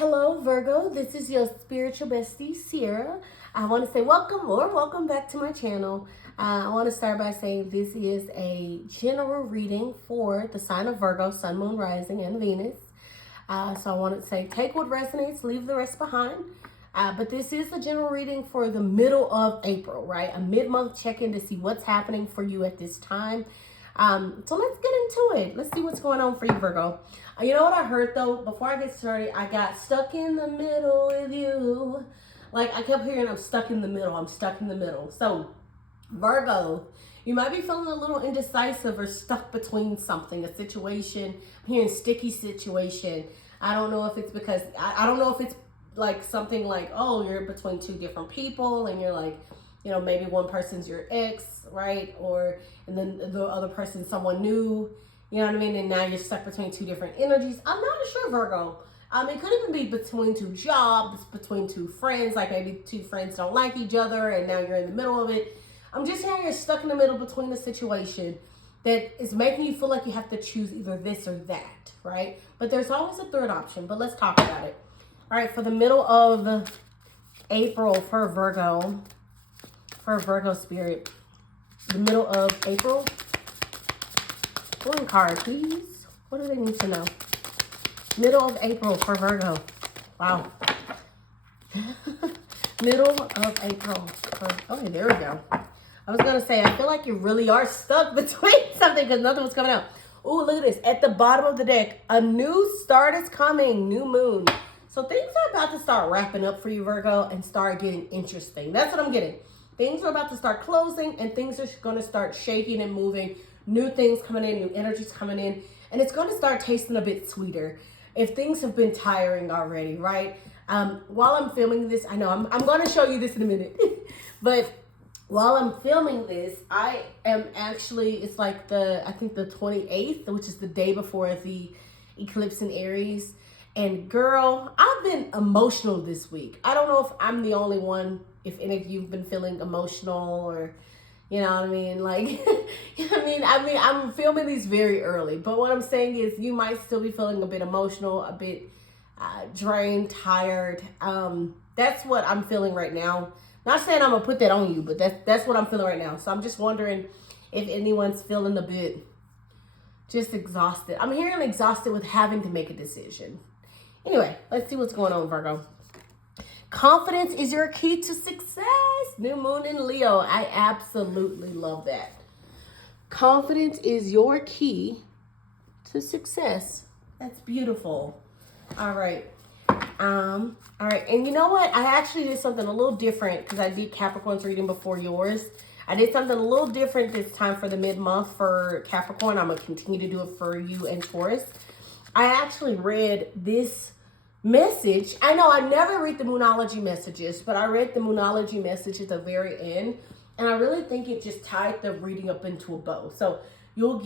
Hello, Virgo. This is your spiritual bestie, Ciara. I want to say welcome back to my channel. I want to start by saying this is a general reading for the sign of Virgo, Sun, Moon, Rising, and Venus. So I want to say take what resonates, leave the rest behind. But this is the general reading for the middle of April, right? A mid-month check-in to see what's happening for you at this time. So let's get into it. Let's see what's going on for you, Virgo. You know what I heard though? Before I get started, I got stuck in the middle with you. Like I kept hearing, I'm stuck in the middle. I'm stuck in the middle. So Virgo, you might be feeling a little indecisive or stuck between something, a situation. I'm hearing sticky situation. I don't know if it's because, I don't know if it's like something like, oh, you're between two different people and you're like, you know, maybe one person's your ex, right? And then the other person's someone new, you know what I mean? And now you're stuck between two different energies. I'm not sure, Virgo. It could even be between two jobs, between two friends, like maybe two friends don't like each other and now you're in the middle of it. I'm just hearing you're stuck in the middle between a situation that is making you feel like you have to choose either this or that, right? But there's always a third option, but let's talk about it. All right, for the middle of April for Virgo spirit, the middle of April. One card, please. What do they need to know? Middle of April for Virgo. Wow. Middle of April. Okay, there we go. I was going to say, I feel like you really are stuck between something because nothing was coming out. Ooh, look at this. At the bottom of the deck, a new start is coming. New moon. So things are about to start wrapping up for you, Virgo, and start getting interesting. That's what I'm getting. Things are about to start closing and things are going to start shaking and moving. New things coming in, new energies coming in, and it's going to start tasting a bit sweeter. If things have been tiring already, right? While I'm filming this, I know I'm going to show you this in a minute, but while I'm filming this, I am actually, it's like I think the 28th, which is the day before the eclipse in Aries. And girl, I've been emotional this week. I don't know if I'm the only one, if any of you've been feeling emotional or, you know what I mean? Like, you know what I mean, I'm filming these very early, but what I'm saying is you might still be feeling a bit emotional, a bit drained, tired. That's what I'm feeling right now. Not saying I'm gonna put that on you, but that's what I'm feeling right now. So I'm just wondering if anyone's feeling a bit just exhausted. I'm hearing exhausted with having to make a decision. Anyway, let's see what's going on, Virgo. Confidence is your key to success. New moon in Leo. I absolutely love that. Confidence is your key to success. That's beautiful. All right. All right. And you know what? I actually did something a little different because I did Capricorn's reading before yours. I did something a little different this time for the mid-month for Capricorn. I'm going to continue to do it for you and Taurus. I actually read this message. I know I never read the Moonology messages, but I read the Moonology message at the very end. And I really think it just tied the reading up into a bow. So we'll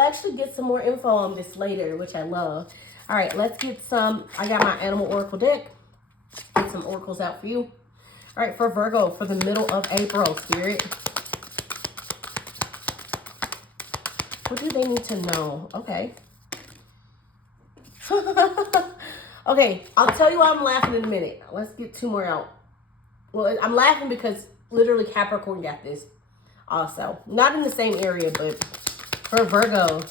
actually get some more info on this later, which I love. All right, let's get some. I got my Animal Oracle deck. Get some oracles out for you. All right, for Virgo, for the middle of April, Spirit. What do they need to know? Okay. Okay, I'll tell you why I'm laughing in a minute. Let's get two more out. Well, I'm laughing because literally Capricorn got this also. Not in the same area, but for Virgo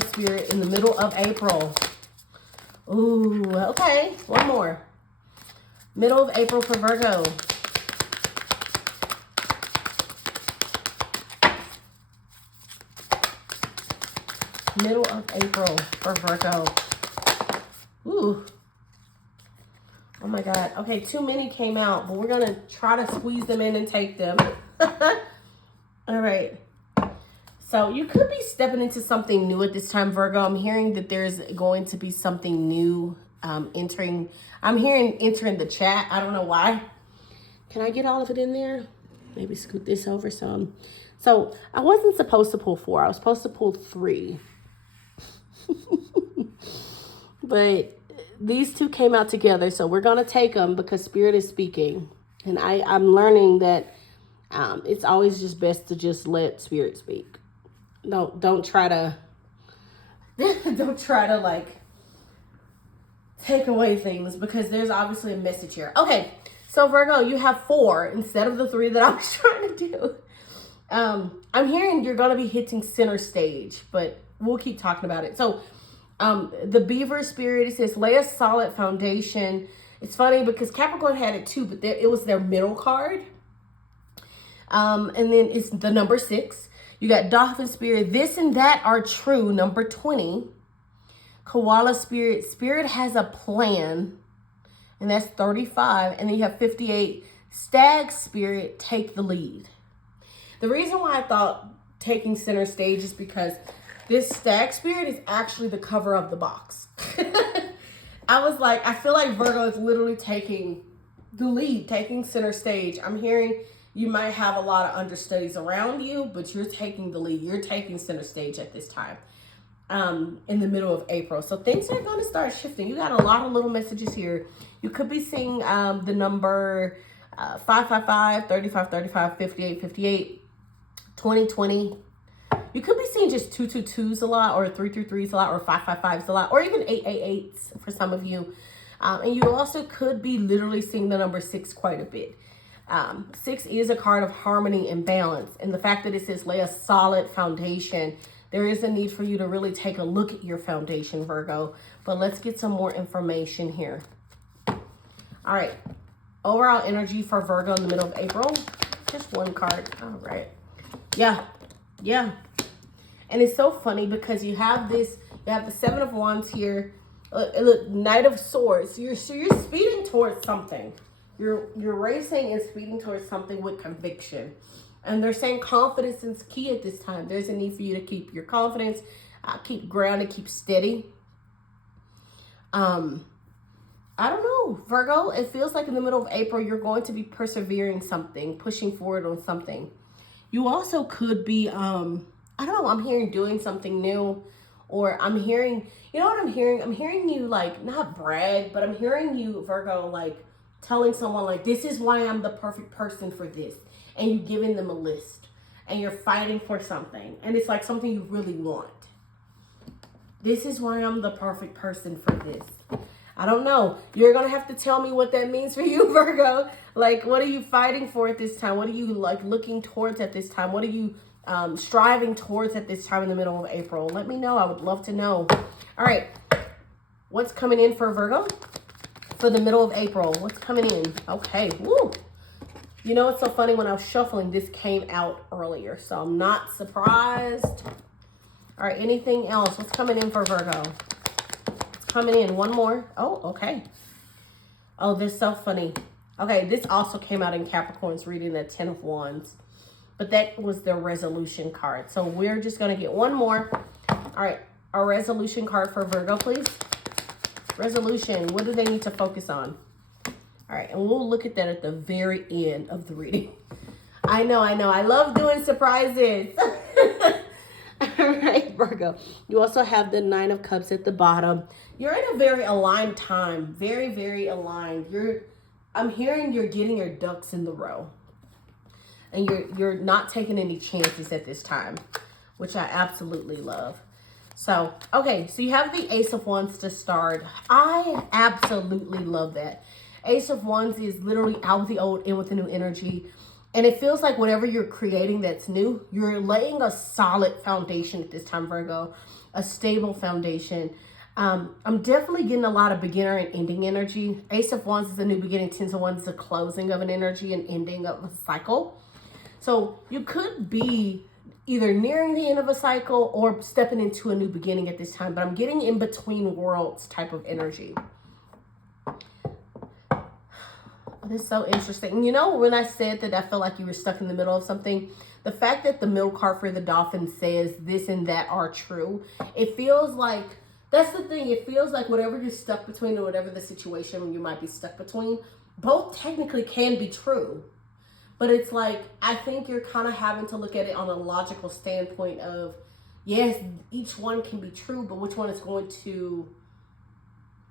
spirit in the middle of April. Ooh, okay. One more. Middle of April for Virgo. Middle of April for Virgo. Ooh. Oh my God. Okay, too many came out, but we're going to try to squeeze them in and take them. All right. So you could be stepping into something new at this time, Virgo. I'm hearing that there's going to be something new entering. I'm hearing entering the chat. I don't know why. Can I get all of it in there? Maybe scoot this over some. So I wasn't supposed to pull 4. I was supposed to pull 3. But these two came out together, so we're going to take them because Spirit is speaking. And I'm learning that it's always just best to just let Spirit speak. Don't try to like take away things because there's obviously a message here. Okay, so Virgo, you have 4 instead of the 3 that I was trying to do. I'm hearing you're going to be hitting center stage, but we'll keep talking about it. So the beaver spirit, it says lay a solid foundation. It's funny because Capricorn had it too, but it was their middle card. And then it's the number 6. You got dolphin spirit. This and that are true. Number 20. Koala spirit. Spirit has a plan. And that's 35. And then you have 58. Stag spirit, take the lead. The reason why I thought taking center stage is because this stag spirit is actually the cover of the box. I was like, I feel like Virgo is literally taking the lead, taking center stage. I'm hearing you might have a lot of understudies around you, but you're taking the lead. You're taking center stage at this time in the middle of April. So things are going to start shifting. You got a lot of little messages here. You could be seeing the number 555, 35, 35, 58, 58, 20, 20. You could be seeing just 222s a lot, or 333s a lot, or 555s a lot, or even 888s for some of you. And you also could be literally seeing the number 6 quite a bit. 6 is a card of harmony and balance. And the fact that it says lay a solid foundation, there is a need for you to really take a look at your foundation, Virgo. But let's get some more information here. All right. Overall energy for Virgo in the middle of April. Just one card. All right. Yeah. Yeah. And it's so funny because you have this, you have the 7 of Wands here. Look, Knight of Swords. So you're speeding towards something. You're racing and speeding towards something with conviction. And they're saying confidence is key at this time. There's a need for you to keep your confidence, keep grounded, keep steady. I don't know, Virgo, it feels like in the middle of April, you're going to be persevering something, pushing forward on something. You also could be, I don't know, I'm hearing doing something new, or I'm hearing, you know what I'm hearing? I'm hearing you like, not brag, but I'm hearing you, Virgo, like telling someone like, this is why I'm the perfect person for this. And you giving them a list and you're fighting for something. And it's like something you really want. This is why I'm the perfect person for this. I don't know. You're going to have to tell me what that means for you, Virgo. Like, what are you fighting for at this time? What are you like looking towards at this time? What are you striving towards at this time in the middle of April? Let me know. I would love to know. All right. What's coming in for Virgo for the middle of April? What's coming in? Okay. Woo. You know, it's so funny, when I was shuffling, this came out earlier, so I'm not surprised. All right, anything else? What's coming in for Virgo? It's coming in. One more. Oh, okay. Oh, this is so funny. Okay, this also came out in Capricorn's reading, that 10 of Wands. But that was their resolution card. So we're just going to get one more. All right, a resolution card for Virgo, please. Resolution. What do they need to focus on? All right, and we'll look at that at the very end of the reading. I know. I love doing surprises. All right, Virgo. You also have the 9 of Cups at the bottom. You're in a very aligned time. Very, very aligned. I'm hearing you're getting your ducks in the row. And you're not taking any chances at this time, which I absolutely love. So, okay, so you have the Ace of Wands to start. I absolutely love that. Ace of Wands is literally out with the old, in with the new energy. And it feels like whatever you're creating that's new, you're laying a solid foundation at this time, Virgo. A stable foundation. I'm definitely getting a lot of beginner and ending energy. Ace of Wands is a new beginning. 10 of Wands is a closing of an energy and ending of a cycle. So you could be either nearing the end of a cycle or stepping into a new beginning at this time. But I'm getting in between worlds type of energy. This is so interesting. You know, when I said that I felt like you were stuck in the middle of something, the fact that the middle card for the dolphin says this and that are true, it feels like, that's the thing, it feels like whatever you're stuck between or whatever the situation you might be stuck between, both technically can be true. But it's like, I think you're kind of having to look at it on a logical standpoint of, yes, each one can be true, but which one is going to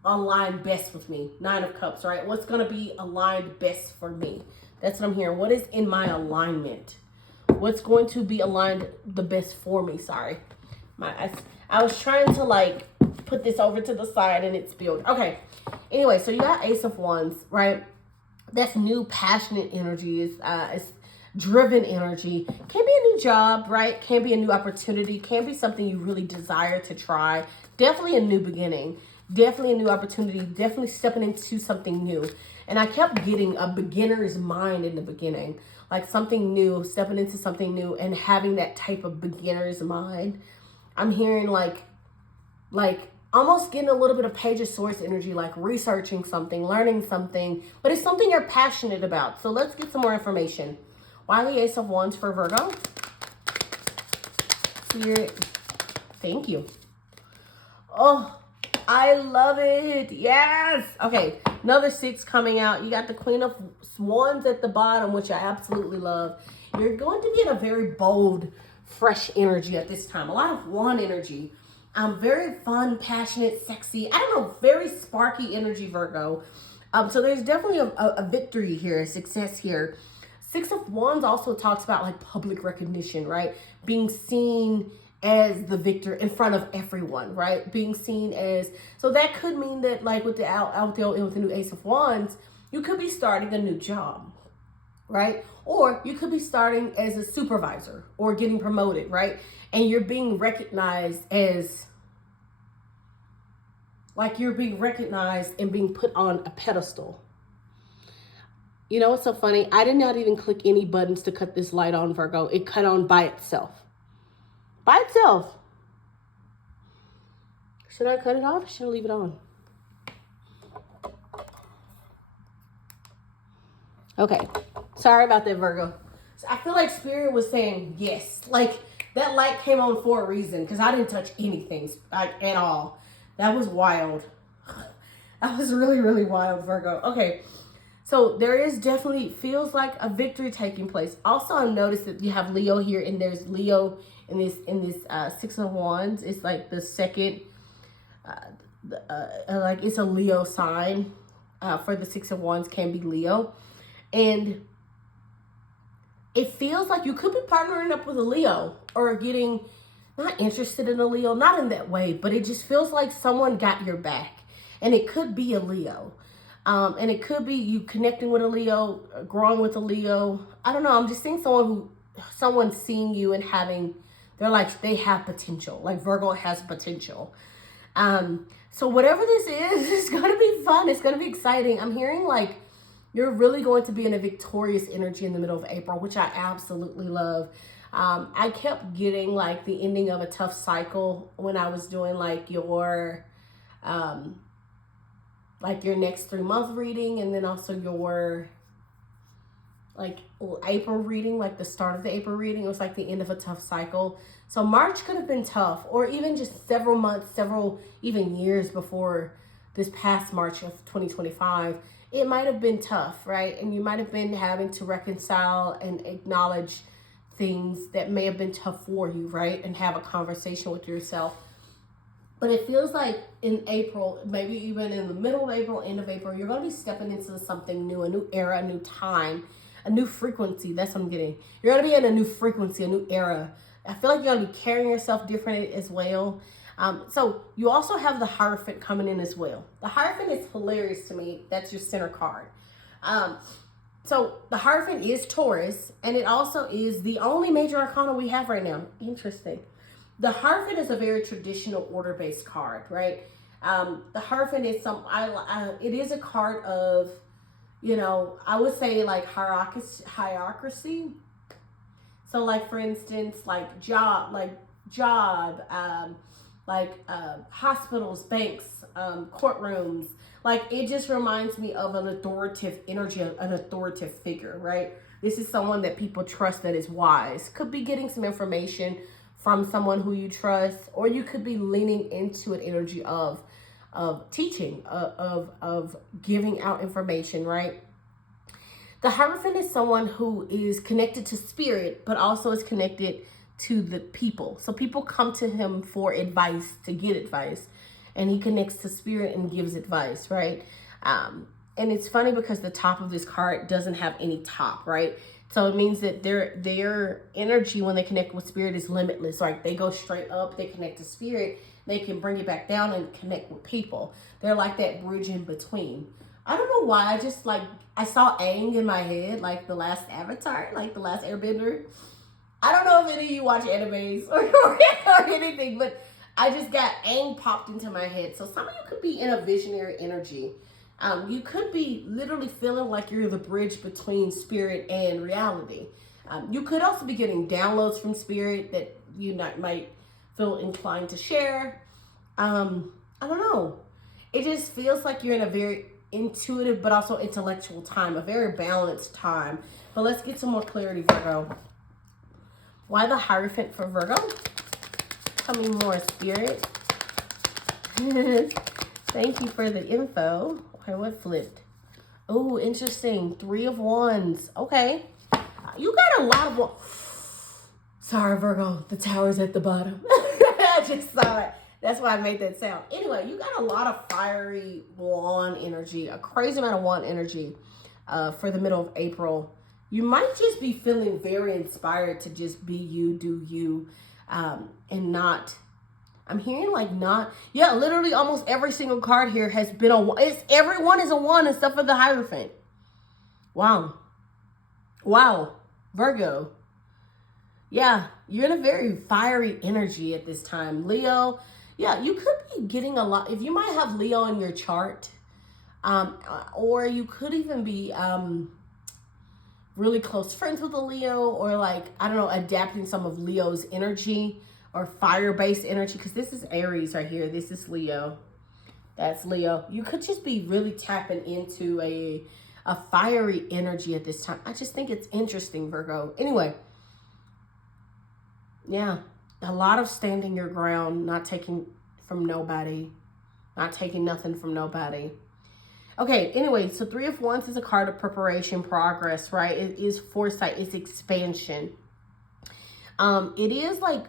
align best with me? 9 of Cups, right? What's going to be aligned best for me? That's what I'm hearing. What is in my alignment? What's going to be aligned the best for me? Sorry. I was trying to like put this over to the side and it's spilled. Okay. Anyway, so you got Ace of Wands, right? That's new, passionate energy. It's driven energy. Can be a new job, right? Can be a new opportunity. Can be something you really desire to try. Definitely a new beginning. Definitely a new opportunity. Definitely stepping into something new. And I kept getting a beginner's mind in the beginning. Like something new, stepping into something new and having that type of beginner's mind. I'm hearing like almost getting a little bit of Page of Swords energy, like researching something, learning something, but it's something you're passionate about. So let's get some more information. Why the Ace of Wands for Virgo? Spirit, thank you. Oh, I love it. Yes. Okay, another 6 coming out. You got the Queen of Wands at the bottom, which I absolutely love. You're going to be in a very bold, fresh energy at this time. A lot of wand energy. Very fun, passionate, sexy. I don't know, very sparky energy, Virgo. So there's definitely a victory here, a success here. 6 of Wands also talks about like public recognition, right? Being seen as the victor in front of everyone, right? Being seen as, so that could mean that like with the out there with the new Ace of Wands, you could be starting a new job, right? Or you could be starting as a supervisor or getting promoted, right? And you're being recognized as, like you're being recognized and being put on a pedestal. You know what's so funny? I did not even click any buttons to cut this light on, Virgo. It cut on by itself. By itself. Should I cut it off or should I leave it on? Okay. Sorry about that, Virgo. So I feel like Spirit was saying yes. Like that light came on for a reason because I didn't touch anything like at all. That was wild. That was really, really wild, Virgo. Okay. So there is definitely, feels like a victory taking place. Also, I noticed that you have Leo here and there's Leo in this 6 of Wands. It's like the second, like it's a Leo sign for the 6 of Wands can be Leo. And it feels like you could be partnering up with a Leo or getting not interested in a Leo, not in that way, but it just feels like someone got your back and it could be a Leo. And it could be you connecting with a Leo, growing with a Leo. I don't know. I'm just seeing someone seeing you and they're like, they have potential. Like Virgo has potential. So whatever this is, it's going to be fun. It's going to be exciting. I'm hearing like you're really going to be in a victorious energy in the middle of April, which I absolutely love. I kept getting like the ending of a tough cycle when I was doing like your next 3-month reading, and then also your like April reading, like the start of the April reading. It was like the end of a tough cycle. So March could have been tough, or even just several months, even years before this past March of 2025. It might have been tough, right? And you might have been having to reconcile and acknowledge things that may have been tough for you, right? And have a conversation with yourself. But it feels like in April, maybe even in the middle of April, end of April, you're going to be stepping into something new, a new era, a new time, a new frequency. That's what I'm getting. You're going to be in a new frequency, a new era. I feel like you're going to be carrying yourself different as well. So you also have the Hierophant coming in as well. The Hierophant is hilarious to me. That's your center card. So the Hierophant is Taurus, and it also is the only major arcana we have right now. Interesting. The Hierophant is a very traditional order-based card, right? The Hierophant is it is a card of, you know, I would say like hierarchy. So like for instance, like job, hospitals, banks, courtrooms. Like it just reminds me of an authoritative energy, an authoritative figure, right? This is someone that people trust that is wise. Could be getting some information from someone who you trust, or you could be leaning into an energy of teaching, of giving out information, right? The Hierophant is someone who is connected to spirit, but also is connected to the people. So people come to him for advice, to get advice, and he connects to spirit and gives advice, right? And it's funny because the top of this card doesn't have any top, right? So it means that their energy when they connect with spirit is limitless. Like they go straight up, they connect to spirit, they can bring it back down and connect with people. They're like that bridge in between. I don't know why, I saw Aang in my head, like the last Avatar, like the last Airbender. I don't know if any of you watch animes or anything, but I just got Aang popped into my head. So some of you could be in a visionary energy. You could be literally feeling like you're the bridge between spirit and reality. You could also be getting downloads from spirit that you might feel inclined to share. I don't know. It just feels like you're in a very intuitive but also intellectual time, a very balanced time. But let's get some more clarity, Virgo. Why the Hierophant for Virgo? Tell me more, Spirit. Thank you for the info. Okay, what flipped? Oh, interesting. 3 of Wands. Okay. You got a lot of wands. Sorry, Virgo. The tower's at the bottom. I just saw it. That's why I made that sound. Anyway, you got a lot of fiery wand energy, a crazy amount of wand energy for the middle of April. You might just be feeling very inspired to just be you, do you, and not, I'm hearing like not, yeah, literally almost every single card here has been everyone is a one except for the Hierophant. Wow. Wow. Virgo. Yeah, you're in a very fiery energy at this time. Leo, yeah, you could be getting a lot. If you might have Leo in your chart, or you could even be really close friends with a Leo, or like, I don't know, adapting some of Leo's energy or fire-based energy, because this is Aries right here. This is Leo. That's Leo. You could just be really tapping into a fiery energy at this time. I just think it's interesting, Virgo. Anyway, yeah, a lot of standing your ground, not taking from nobody, not taking nothing from nobody. Okay, anyway, so 3 of Wands is a card of preparation, progress, right? It is foresight, it's expansion. It is like,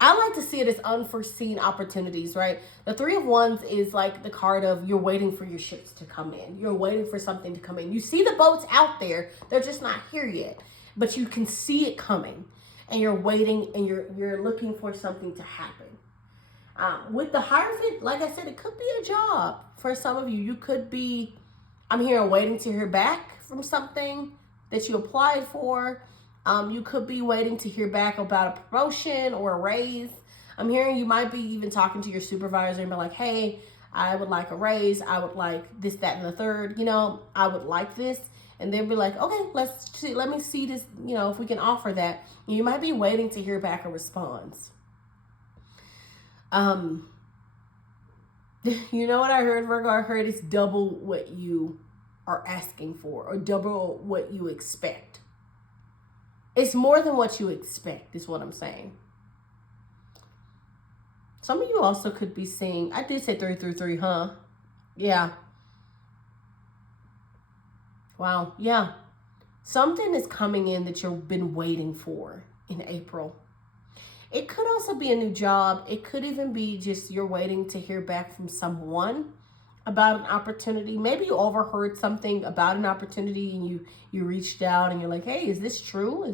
I like to see it as unforeseen opportunities, right? The 3 of Wands is like the card of you're waiting for your ships to come in. You're waiting for something to come in. You see the boats out there, they're just not here yet, but you can see it coming. And you're waiting and you're looking for something to happen. With the Hierophant, like I said, it could be a job for some of you. You could be, I'm here waiting to hear back from something that you applied for. You could be waiting to hear back about a promotion or a raise. I'm hearing you might be even talking to your supervisor and be like, hey, I would like a raise. I would like this, that, and the third. You know, I would like this. And they'll be like, okay, let me see this, you know, if we can offer that. You might be waiting to hear back a response. You know what I heard, Virgo? I heard it's double what you are asking for, or double what you expect. It's more than what you expect, is what I'm saying. Some of you also could be seeing, I did say 333, huh? Yeah. Wow, yeah. Something is coming in that you've been waiting for in April. It could also be a new job. It could even be just you're waiting to hear back from someone about an opportunity. Maybe you overheard something about an opportunity and you reached out and you're like, hey, is this true?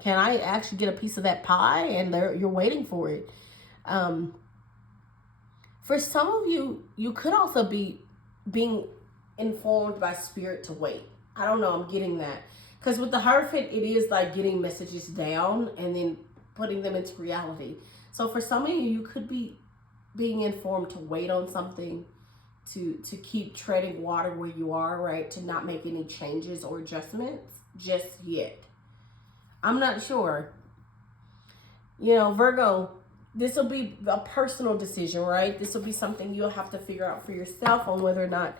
Can I actually get a piece of that pie? And you're waiting for it. For some of you, you could also be being informed by spirit to wait. I don't know, I'm getting that. Because with the Hierophant, it is like getting messages down and then putting them into reality. So for some of you, you could be being informed to wait on something, to keep treading water where you are, right? To not make any changes or adjustments just yet. I'm not sure. You know, Virgo, this will be a personal decision, right? This will be something you'll have to figure out for yourself on whether or not,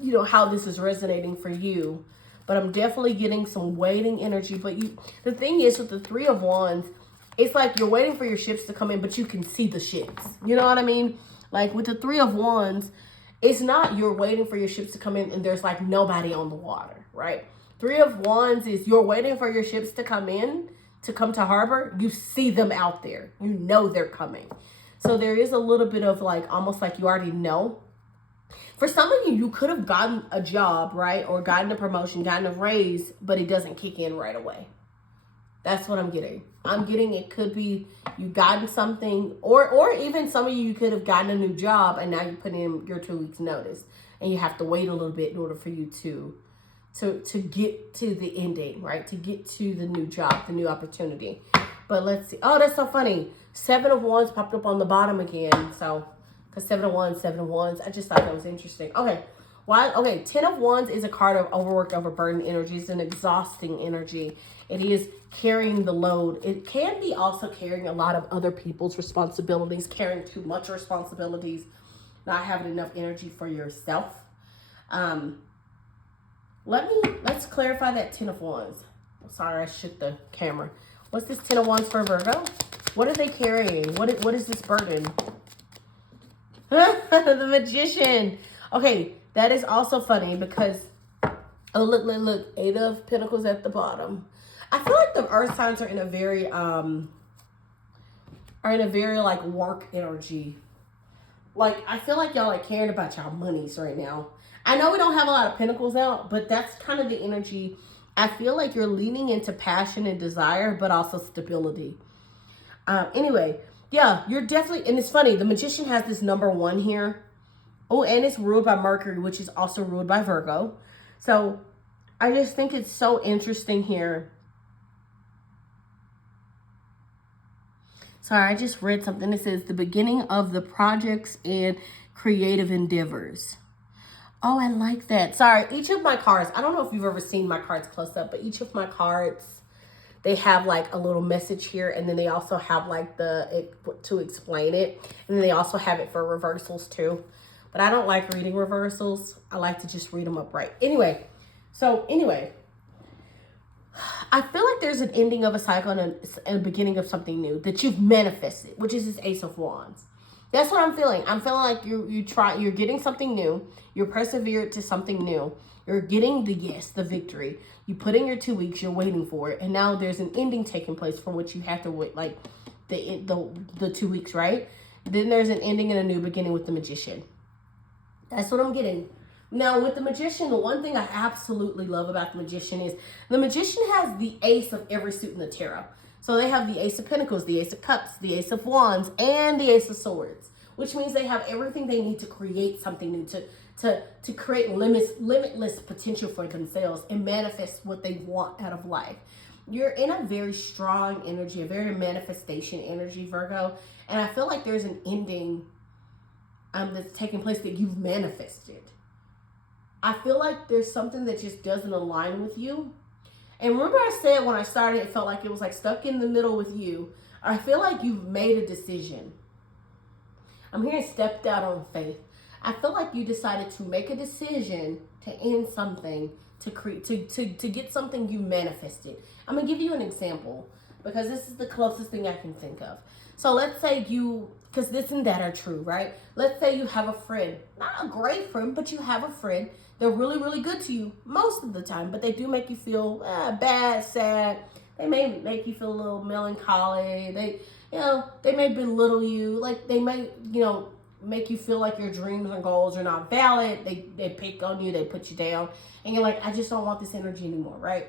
you know, how this is resonating for you. But I'm definitely getting some waiting energy. But the thing is, with the 3 of Wands, it's like you're waiting for your ships to come in, but you can see the ships. You know what I mean? Like with the 3 of Wands, it's not you're waiting for your ships to come in and there's like nobody on the water, right? 3 of Wands is you're waiting for your ships to come in, to come to harbor. You see them out there. You know they're coming. So there is a little bit of like, almost like you already know. For some of you, you could have gotten a job, right? Or gotten a promotion, gotten a raise, but it doesn't kick in right away. That's what I'm getting. I'm getting it could be you gotten something, or even some of you could have gotten a new job and now you put in your 2 weeks notice and you have to wait a little bit in order for you to get to the ending, right? To get to the new job, the new opportunity. But let's see. Oh, that's so funny. 7 of Wands popped up on the bottom again. So, because 7 of Wands. I just thought that was interesting. Okay. Why? Okay, 10 of Wands is a card of overworked, overburdened energy. It's an exhausting energy. It is carrying the load. It can be also carrying a lot of other people's responsibilities, carrying too much responsibilities, not having enough energy for yourself. Let's clarify that 10 of Wands. Sorry, I shook the camera. What's this 10 of Wands for Virgo? What are they carrying? What is this burden? The Magician. Okay, that is also funny because, oh, look, 8 of Pentacles at the bottom. I feel like the earth signs are in a very like work energy. Like, I feel like y'all are caring about y'all monies right now. I know we don't have a lot of pentacles out, but that's kind of the energy. I feel like you're leaning into passion and desire, but also stability. Anyway, yeah, you're definitely, and it's funny, the Magician has this number 1 here. Oh, and it's ruled by Mercury, which is also ruled by Virgo. So I just think it's so interesting here. Sorry, I just read something that says the beginning of the projects and creative endeavors. Oh, I like that. Sorry, each of my cards, I don't know if you've ever seen my cards close up, but each of my cards, they have like a little message here, and then they also have like to explain it. And then they also have it for reversals too. But I don't like reading reversals. I like to just read them upright. Anyway, I feel like there's an ending of a cycle and a beginning of something new that you've manifested, which is this Ace of Wands. That's what I'm feeling. I'm feeling like you're getting something new. You're persevered to something new. You're getting the victory. You put in your 2 weeks, you're waiting for it. And now there's an ending taking place from which you have to wait, like the 2 weeks, right? Then there's an ending and a new beginning with the Magician. That's what I'm getting. Now, with the Magician, the one thing I absolutely love about the Magician is the Magician has the ace of every suit in the tarot. So they have the Ace of Pentacles, the Ace of Cups, the Ace of Wands, and the Ace of Swords, which means they have everything they need to create something new, to create limitless potential for themselves and manifest what they want out of life. You're in a very strong energy, a very manifestation energy, Virgo. And I feel like there's an ending that's taking place that you've manifested. I feel like there's something that just doesn't align with you. And remember I said when I started, it felt like it was like stuck in the middle with you. I feel like you've made a decision. I'm hearing stepped out on faith. I feel like you decided to make a decision to end something, to get something you manifested. I'm going to give you an example because this is the closest thing I can think of. So let's say because this and that are true, right? Let's say you have a friend, not a great friend, but you have a friend. They're really, really good to you most of the time, but they do make you feel bad, sad. They may make you feel a little melancholy. They may belittle you. Like they may, make you feel like your dreams and goals are not valid. They pick on you. They put you down. And you're like, I just don't want this energy anymore, right?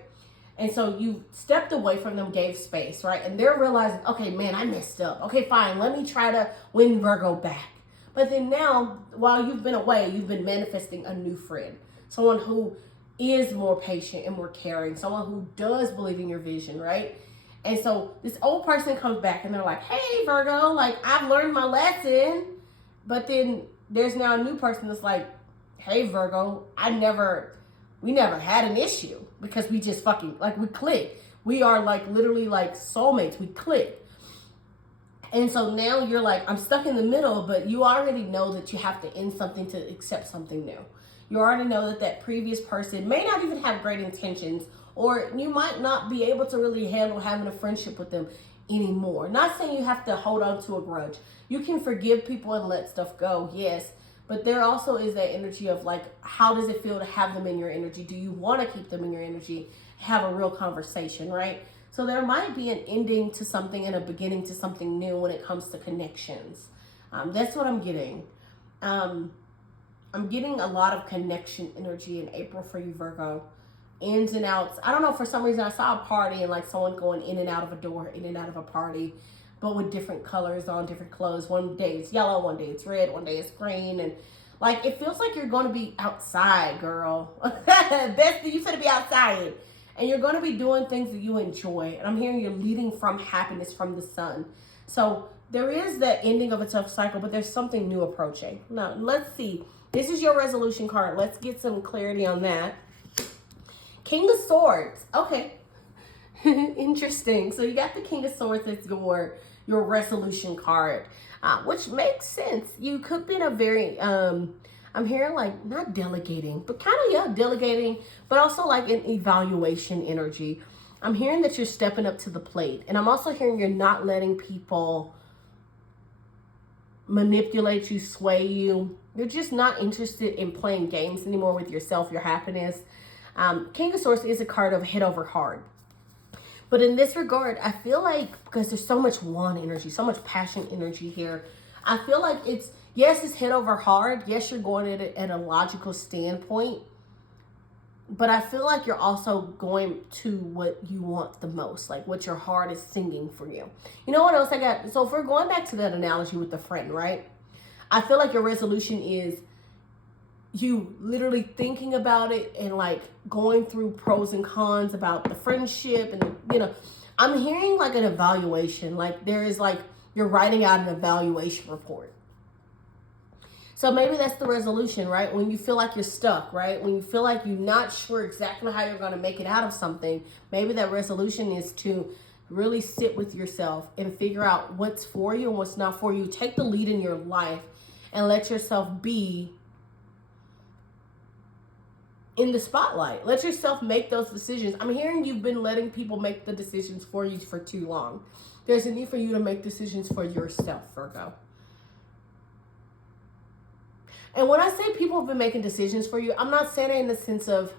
And so you stepped away from them, gave space, right? And they're realizing, okay, man, I messed up. Okay, fine. Let me try to win Virgo back. But then now, while you've been away, you've been manifesting a new friend. Someone who is more patient and more caring. Someone who does believe in your vision, right? And so this old person comes back and they're like, hey, Virgo, like I've learned my lesson. But then there's now a new person that's like, hey, Virgo, we never had an issue because we just we click. We are like literally like soulmates. We click. And so now you're like, I'm stuck in the middle, but you already know that you have to end something to accept something new. You already know that previous person may not even have great intentions, or you might not be able to really handle having a friendship with them anymore. Not saying you have to hold on to a grudge. You can forgive people and let stuff go, yes. But there also is that energy of like, how does it feel to have them in your energy? Do you want to keep them in your energy? Have a real conversation, right? So there might be an ending to something and a beginning to something new when it comes to connections. That's what I'm getting. I'm getting a lot of connection energy in April for you, Virgo. ins and outs. I don't know, for some reason I saw a party and like someone going in and out of a door, in and out of a party, but with different colors on, different clothes. One day it's yellow, one day it's red, one day it's green. And like, it feels like you're going to be outside, girl. Bestie, you finna be outside. And you're going to be doing things that you enjoy. And I'm hearing you're leading from happiness, from the sun. So there is the ending of a tough cycle, but there's something new approaching. Now, let's see. This is your resolution card. Let's get some clarity on that. King of Swords. Okay. Interesting. So you got the King of Swords. That's your resolution card, which makes sense. You could be in a very, I'm hearing like not delegating, but kind of, yeah, delegating, but also like an evaluation energy. I'm hearing that you're stepping up to the plate. And I'm also hearing you're not letting people manipulate you, sway you. You're just not interested in playing games anymore with yourself, your happiness. King of Swords is a card of head over heart. But in this regard, I feel like, because there's so much wand energy, so much passion energy here, I feel like it's, yes, it's head over heart. Yes, you're going at it at a logical standpoint. But I feel like you're also going to what you want the most, like what your heart is singing for you. You know what else I got? So if we're going back to that analogy with the friend, right? I feel like your resolution is you literally thinking about it and like going through pros and cons about the friendship. And, you know, I'm hearing like an evaluation, like there is like, you're writing out an evaluation report. So maybe that's the resolution, right? When you feel like you're stuck, right? When you feel like you're not sure exactly how you're going to make it out of something, maybe that resolution is to really sit with yourself and figure out what's for you and what's not for you. Take the lead in your life and let yourself be in the spotlight. Let yourself make those decisions. I'm hearing you've been letting people make the decisions for you for too long. There's a need for you to make decisions for yourself, Virgo. And when I say people have been making decisions for you, I'm not saying it in the sense of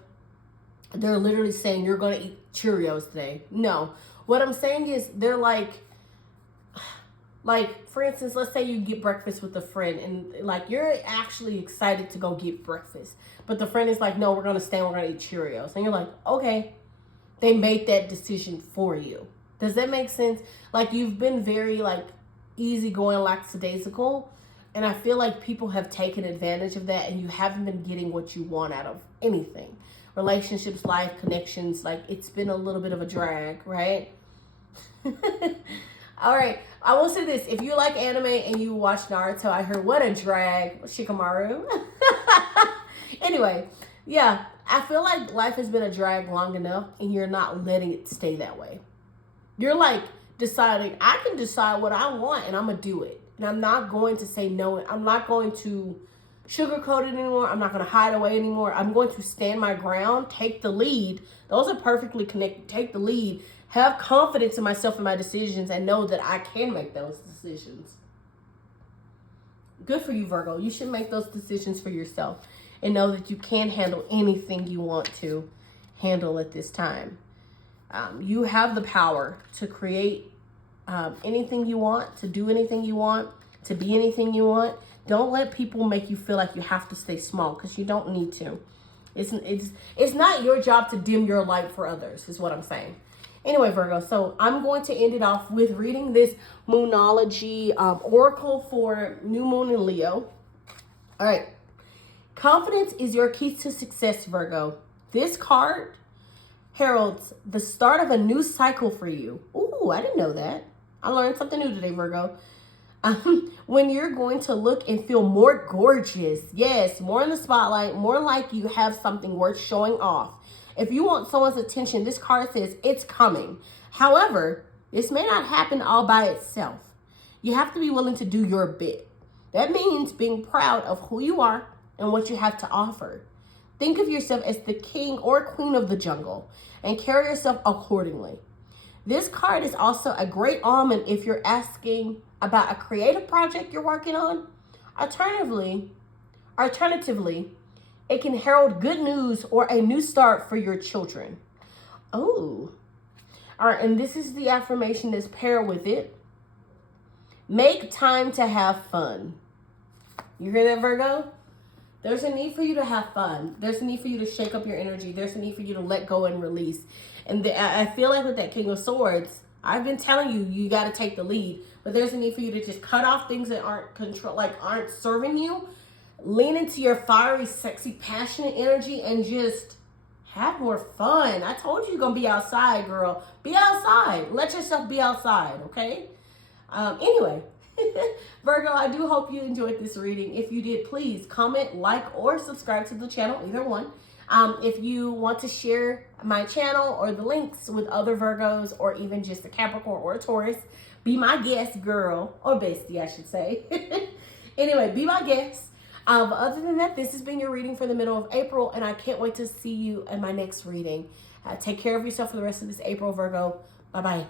they're literally saying you're going to eat Cheerios today. No. What I'm saying is they're like, for instance, let's say you get breakfast with a friend and like you're actually excited to go get breakfast. But the friend is like, no, we're going to stay and we're going to eat Cheerios. And you're like, okay, they made that decision for you. Does that make sense? Like you've been very like easygoing, lackadaisical. And I feel like people have taken advantage of that and you haven't been getting what you want out of anything. Relationships, life, connections, like it's been a little bit of a drag, right? All right. I will say this. If you like anime and you watch Naruto, I heard what a drag. Shikamaru. Anyway, yeah. I feel like life has been a drag long enough and you're not letting it stay that way. You're like deciding, I can decide what I want and I'm going to do it. And I'm not going to say no. I'm not going to sugarcoat it anymore. I'm not going to hide away anymore. I'm going to stand my ground, take the lead. Those are perfectly connected. Take the lead. Have confidence in myself and my decisions and know that I can make those decisions. Good for you, Virgo. You should make those decisions for yourself and know that you can handle anything you want to handle at this time. You have the power to create anything you want, to do anything you want, to be anything you want. Don't let people make you feel like you have to stay small because you don't need to. It's not your job to dim your light for others, is what I'm saying. Anyway, Virgo, so I'm going to end it off with reading this Moonology Oracle for New Moon in Leo. All right. Confidence is your key to success, Virgo. This card heralds the start of a new cycle for you. Ooh, I didn't know that. I learned something new today, Virgo. When you're going to look and feel more gorgeous. Yes, more in the spotlight, more like you have something worth showing off. If you want someone's attention, this card says it's coming. However, this may not happen all by itself. You have to be willing to do your bit. That means being proud of who you are and what you have to offer. Think of yourself as the king or queen of the jungle and carry yourself accordingly. This card is also a great omen if you're asking about a creative project you're working on. Alternatively, it can herald good news or a new start for your children. Oh, all right. And this is the affirmation that's paired with it. Make time to have fun. You hear that, Virgo? There's a need for you to have fun. There's a need for you to shake up your energy. There's a need for you to let go and release. And I feel like with that King of Swords, I've been telling you, you got to take the lead. But there's a need for you to just cut off things that aren't serving you. Lean into your fiery, sexy, passionate energy and just have more fun. I told you you're going to be outside, girl. Be outside. Let yourself be outside, okay? Anyway, Virgo, I do hope you enjoyed this reading. If you did, please comment, like, or subscribe to the channel, either one. If you want to share my channel or the links with other Virgos or even just a Capricorn or a Taurus, be my guest, girl, or bestie, I should say. Anyway, be my guest. Other than that, this has been your reading for the middle of April, and I can't wait to see you in my next reading. Take care of yourself for the rest of this April, Virgo. Bye-bye.